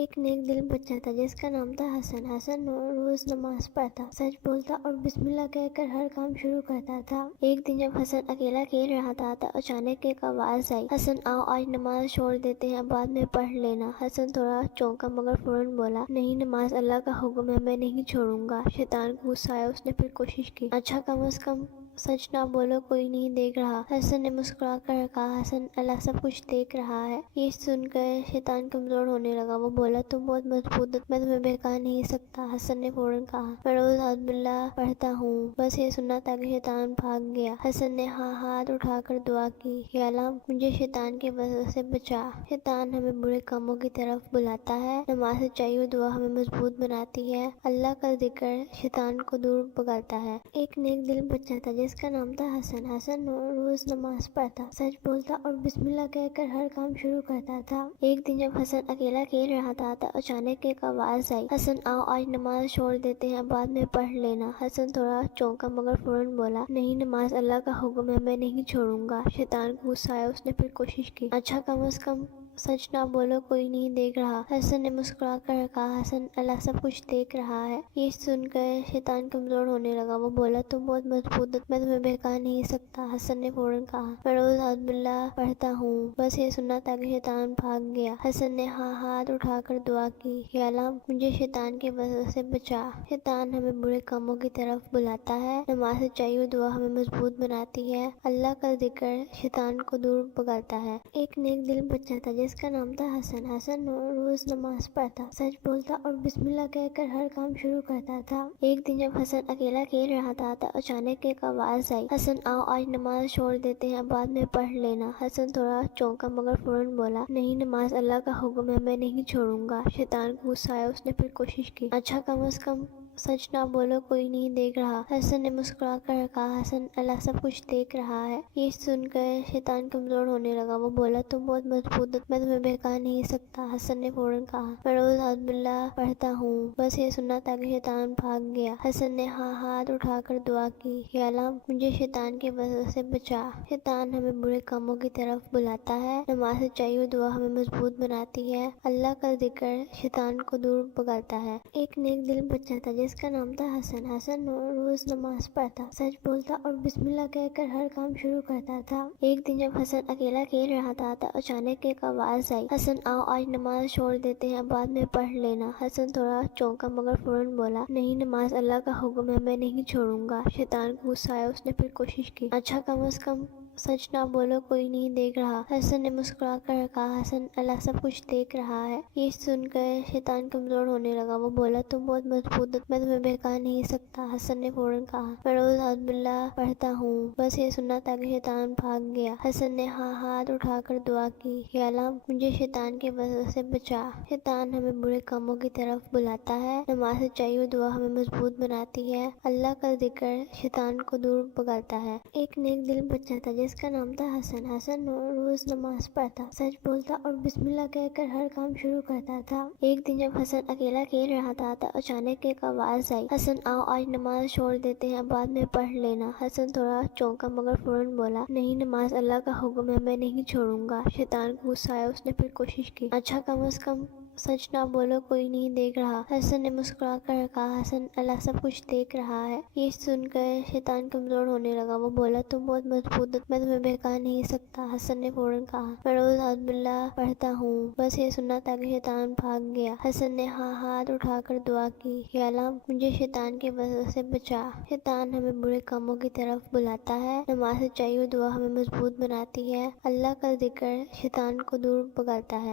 ایک نیک دل بچہ تھا جس کا نام تھا حسن۔ حسن روز نماز پڑھتا، سچ بولتا اور بسم اللہ کہہ کر ہر کام شروع کرتا تھا۔ ایک دن جب حسن اکیلا کھیل رہا تھا تو اچانک ایک آواز آئی، حسن آؤ آج نماز چھوڑ دیتے ہیں، بعد میں پڑھ لینا۔ حسن تھوڑا چونکا مگر فوراً بولا، نہیں، نماز اللہ کا حکم ہے، میں نہیں چھوڑوں گا۔ شیطان کو غصہ آیا، اس نے پھر کوشش کی، اچھا کم از کم سچ نہ بولو، کوئی نہیں دیکھ رہا۔ حسن نے مسکرا کر کہا، حسن اللہ سب کچھ دیکھ رہا ہے۔ یہ سن کر شیطان کمزور ہونے لگا، وہ بولا تم بہت مضبوط ہو، میں تمہیں بہکا نہیں سکتا۔ حسن نے فوراً کہا، میں روز اعوذ باللہ پڑھتا ہوں، بس یہ سننا تھا کہ شیطان بھاگ گیا۔ حسن نے ہاتھ اٹھا کر دعا کی، یا اللہ مجھے شیطان کے وسوسے سے بچا۔ شیطان ہمیں برے کاموں کی طرف بلاتا ہے، نماز سچائی و دعا ہمیں مضبوط بناتی ہے، اللہ کا ذکر شیطان کو دور بھگاتا ہے۔ ایک نیک دل بچہ تھا جس کا نام تھا حسن۔ حسن روز نماز پڑھتا، سچ بولتا اور بسم اللہ کہہ کر ہر کام شروع کرتا تھا۔ ایک دن جب حسن اکیلا کھیل رہا تھا تو اچانک ایک آواز آئی، حسن آؤ آج نماز چھوڑ دیتے ہیں، بعد میں پڑھ لینا۔ حسن تھوڑا چونکا مگر فوراً بولا، نہیں، نماز اللہ کا حکم ہے، میں نہیں چھوڑوں گا۔ شیطان کو غصہ آیا، اس نے پھر کوشش کی، اچھا کم از کم سچ نہ بولو، کوئی نہیں دیکھ رہا۔ حسن نے مسکرا کر کہا، حسن اللہ سب کچھ دیکھ رہا ہے۔ یہ سن کر شیطان کمزور ہونے لگا، وہ بولا تم بہت مضبوط ہو، میں تمہیں بہکا نہیں سکتا۔ حسن نے فوراً کہا، میں روز اعوذ باللہ پڑھتا ہوں، بس یہ سننا تھا کہ شیطان بھاگ گیا۔ حسن نے ہاتھ اٹھا کر دعا کی، یا اللہ مجھے شیطان کے وسوسے سے بچا۔ شیطان ہمیں برے کاموں کی طرف بلاتا ہے، نماز سچائی و دعا ہمیں مضبوط بناتی ہے، اللہ کا ذکر شیطان کو دور بھگاتا ہے۔ ایک نیک دل بچہ تھا جس کا نام تھا حسن۔ حسن روز نماز پڑھتا، سچ بولتا اور بسم اللہ کہہ کر ہر کام شروع کرتا تھا۔ ایک دن جب حسن اکیلا کھیل رہا تھا تو اچانک ایک آواز آئی، حسن آؤ آج نماز چھوڑ دیتے ہیں، بعد میں پڑھ لینا۔ حسن تھوڑا چونکا مگر فوراً بولا، نہیں، نماز اللہ کا حکم ہے، میں نہیں چھوڑوں گا۔ شیطان کو غصہ آیا، اس نے پھر کوشش کی، اچھا کم از کم سچ نہ بولو، کوئی نہیں دیکھ رہا۔ حسن نے مسکرا کر کہا، حسن اللہ سب کچھ دیکھ رہا ہے۔ یہ سن کر شیطان کمزور ہونے لگا، وہ بولا تم بہت مضبوط ہو، میں تمہیں بہکا نہیں سکتا۔ حسن نے فوراً کہا، میں روز اعوذ باللہ پڑھتا ہوں، بس یہ سننا تھا کہ شیطان بھاگ گیا۔ حسن نے ہاتھ اٹھا کر دعا کی، یا اللہ مجھے شیطان کے وسوسے سے بچا۔ شیطان ہمیں برے کاموں کی طرف بلاتا ہے، نماز سچائی و دعا ہمیں مضبوط بناتی ہے، اللہ کا ذکر شیطان کو دور بھگاتا ہے۔ ایک نیک دل بچہ تھا جس کا نام تھا حسن۔ حسن روز نماز پڑھتا، سچ بولتا اور بسم اللہ کہہ کر ہر کام شروع کرتا تھا۔ ایک دن جب حسن اکیلا کھیل رہا تھا تو اچانک ایک آواز آئی، حسن آؤ آج نماز چھوڑ دیتے ہیں، بعد میں پڑھ لینا۔ حسن تھوڑا چونکا مگر فوراً بولا، نہیں، نماز اللہ کا حکم ہے، میں نہیں چھوڑوں گا۔ شیطان کو غصہ آیا، اس نے پھر کوشش کی، اچھا کم از کم سچ نہ بولو، کوئی نہیں دیکھ رہا۔ حسن نے مسکرا کر کہا، حسن اللہ سب کچھ دیکھ رہا ہے۔ یہ سن کر شیطان کمزور ہونے لگا، وہ بولا تم بہت مضبوط ہو، میں تمہیں بہکا نہیں سکتا۔ حسن نے فوراً کہا، میں روز اعوذ باللہ پڑھتا ہوں، بس یہ سننا تھا کہ شیطان بھاگ گیا۔ حسن نے ہاتھ اٹھا کر دعا کی، یا اللہ مجھے شیطان کے وسوسے سے بچا۔ شیطان ہمیں برے کاموں کی طرف بلاتا ہے، نماز سچائی و دعا ہمیں مضبوط بناتی ہے، اللہ کا ذکر شیطان کو دور بھگاتا ہے۔ ایک نیک دل بچہ تھا جس کا نام تھا حسن۔ حسن روز نماز پڑھتا، سچ بولتا اور بسم اللہ کہہ کر ہر کام شروع کرتا تھا۔ ایک دن جب حسن اکیلا کھیل رہا تھا تو اچانک ایک آواز آئی، حسن آؤ آج نماز چھوڑ دیتے ہیں، بعد میں پڑھ لینا۔ حسن تھوڑا چونکا مگر فوراً بولا، نہیں، نماز اللہ کا حکم ہے، میں نہیں چھوڑوں گا۔ شیطان کو غصہ آیا، اس نے پھر کوشش کی، اچھا کم از کم سچ نہ بولو، کوئی نہیں دیکھ رہا۔ حسن نے مسکرا کر کہا، حسن اللہ سب کچھ دیکھ رہا ہے۔ یہ سن کر شیطان کمزور ہونے لگا، وہ بولا تم بہت مضبوط ہو، میں تمہیں بہکا نہیں سکتا۔ حسن نے فوراً کہا، میں روز اعوذ باللہ پڑھتا ہوں، بس یہ سننا تھا کہ شیطان بھاگ گیا۔ حسن نے ہاتھ اٹھا کر دعا کی، یا اللہ مجھے شیطان کے وسوسے سے بچا۔ شیطان ہمیں برے کاموں کی طرف بلاتا ہے، نماز سچائی و دعا ہمیں مضبوط بناتی ہے، اللہ کا ذکر شیطان کو دور بھگاتا ہے۔